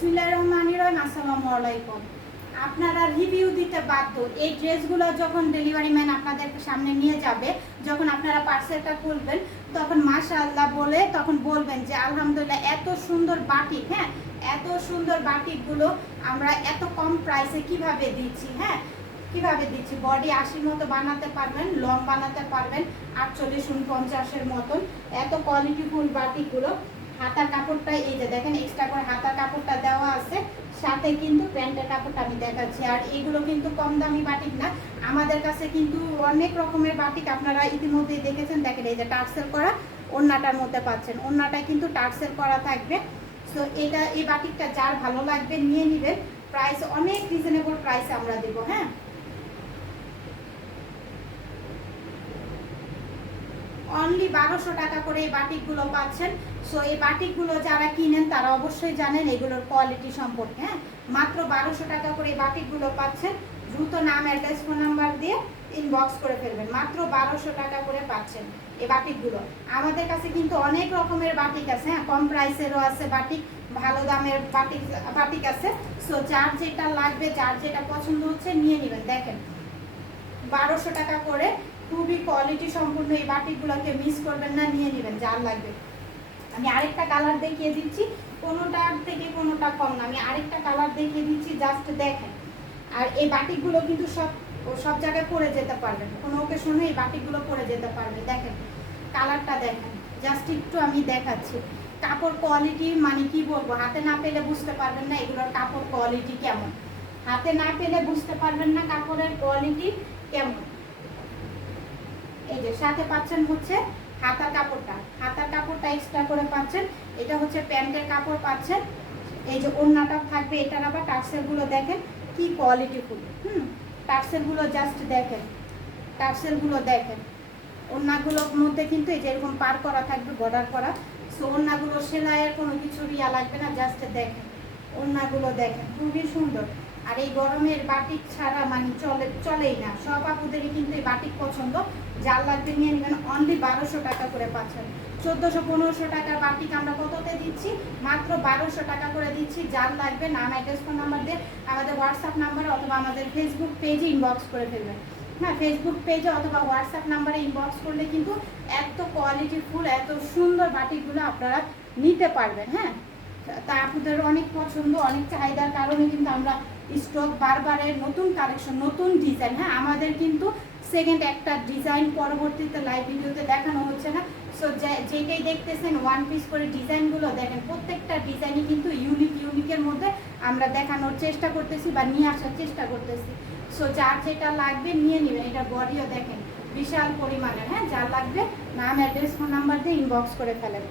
বিসমিল্লাহ রহমান রহিম, আসসালামু আলাইকুম। আপনারা রিভিউ দিতে বাধ্য। এই ড্রেসগুলো যখন ডেলিভারি ম্যান আপনাদের সামনে নিয়ে যাবে, যখন আপনারা পার্সেলটা খুলবেন, তখন মাশাআল্লাহ বলে তখন বলবেন যে, আলহামদুলিল্লাহ, এত সুন্দর বাটিক হ্যাঁ? এত সুন্দর বাটিকগুলো আমরা এত কম প্রাইসে কীভাবে দিচ্ছি হ্যাঁ? কীভাবে দিচ্ছি? বডি আশির মতো বানাতে পারবেন লং বানাতে পারবেন, আটচল্লিশ উনপঞ্চাশের মতন। এত কোয়ালিটিফুল বাটিকগুলো হাতার কাপড়টা এই যে দেখেন এক্সট্রা করে হাতার কাপড়টা সাথে কিন্তু প্যান্টের কাপড়টা আমি দেখাচ্ছি। আর এগুলো কিন্তু কম দামি বাটিক না। আমাদের কাছে কিন্তু অনেক রকমের বাটিক আপনারা ইতিমধ্যে দেখেছেন। দেখেন, এই যে টার্সেল করা ওড়নাটার মধ্যে পাচ্ছেন। ওড়নাটা কিন্তু টার্সেল করা থাকবে। সো এটা, এই বাটিকটা যার ভালো লাগবে নিয়ে নেবেন। প্রাইস অনেক রিজনেবল প্রাইস আমরা দেবো হ্যাঁ? অনলি বারোশো টাকা করে এই বাটিকগুলো পাচ্ছেন। সো এই বাটিকগুলো যারা কিনেন, তারা অবশ্যই জানেন এগুলোর কোয়ালিটি সম্পর্কে হ্যাঁ? মাত্র বারোশো টাকা করে এই বাটিকগুলো পাচ্ছেন। দ্রুত নাম অ্যাড্রেস ফোন নাম্বার দিয়ে ইনবক্স করে ফেলবেন। মাত্র বারোশো টাকা করে পাচ্ছেন এই বাটিকগুলো। আমাদের কাছে কিন্তু অনেক রকমের বাটিক আছে হ্যাঁ? কম প্রাইসেরও আছে বাটিক, ভালো দামের বাটিক বাটিক আছে। সো যার যেটা লাগবে, যার যেটা পছন্দ হচ্ছে, নিয়ে নেবেন। দেখেন, বারোশো টাকা করে খুবই কোয়ালিটি সম্পূর্ণ এই বাটিকগুলোকে মিস করবেন না, নিয়ে নেবেন, যার লাগবে। আমি আরেকটা কালার দেখিয়ে দিচ্ছি, কোনোটার থেকে কোনোটা কম না। আমি আরেকটা কালার দেখিয়ে দিচ্ছি জাস্ট দেখেন। আর এই বাটিকগুলো কিন্তু সব সব জায়গায় পরে যেতে পারবেন কোনো ওকেশনে এই বাটিকগুলো পরে যেতে পারবে। দেখেন কালারটা দেখেন। জাস্ট একটু আমি দেখাচ্ছি। কাপড় কোয়ালিটি মানে কি বলব? হাতে না পেলে বুঝতে পারবেন না এগুলোর কাপড় কোয়ালিটি কেমন। হাতে না পেলে বুঝতে পারবেন না কাপড়ের কোয়ালিটি কেমন। এই যে সাথে পাচ্ছেন হচ্ছে হাতার কাপড়টা। হাতার কাপড়টা এক্সট্রা করে পাচ্ছেন। এটা হচ্ছে প্যান্টের কাপড় পাচ্ছেন। এই যে ওড়নাটা থাকবে এটার আবার টার্সেলগুলো দেখেন কি কোয়ালিটিফুল হুম, টার্সেলগুলো জাস্ট দেখেন। টার্সেলগুলো দেখেন। ওড়নাগুলোর মধ্যে কিন্তু এই যে এরকম পার করা থাকবে বর্ডার করা। সো ওড়নাগুলো সেলাইয়ের কোনো কিছু রিয়া লাগবে না জাস্ট দেখেন। ওড়নাগুলো দেখেন, খুবই সুন্দর। আর এই গরমের বাটিক ছাড়া মানে চলে, চলেই না। সব আপুদেরই কিন্তু এই বাটিক পছন্দ। যার লাগবে নিয়ে নেবেন অনলি বারোশো টাকা করে পাচ্ছেন। চোদ্দোশো, পনেরোশো টাকার বাটিক আমরা কততে দিচ্ছি? মাত্র বারোশো টাকা করে দিচ্ছি। যার লাগবে নাম অ্যাড্রেস ফোন নাম্বার দিয়ে আমাদের হোয়াটসঅ্যাপ নাম্বারে অথবা আমাদের ফেসবুক পেজে ইনবক্স করে ফেলবেন। হ্যাঁ ফেসবুক পেজে অথবা হোয়াটসঅ্যাপ নাম্বারে ইনবক্স করলে কিন্তু এত কোয়ালিটি ফুল, এত সুন্দর বাটিকগুলো আপনারা নিতে পারবেন হ্যাঁ? তা অনেক পছন্দ, অনেক চাহিদার কারণে কিন্তু আমরা স্টক বারবারের নতুন কালেকশন নতুন ডিজাইন হ্যাঁ আমাদের কিন্তু সেকেন্ড একটা ডিজাইন পরবর্তীতে লাইভ ভিডিওতে দেখানো হচ্ছে না। সো যেটাই দেখতেছেন ওয়ান পিস করে ডিজাইনগুলো দেখেন, প্রত্যেকটা ডিজাইনই কিন্তু ইউনিক ইউনিকের মধ্যে আমরা দেখানোর চেষ্টা করতেছি বা নিয়ে আসার চেষ্টা করতেছি। সো যার যেটা লাগবে নিয়ে নেবেন, এটা বডিও দেখেন, বিশাল পরিমাণের হ্যাঁ যার লাগবে নাম অ্যাড্রেস ফোন নাম্বার দিয়ে ইনবক্স করে ফেলেন।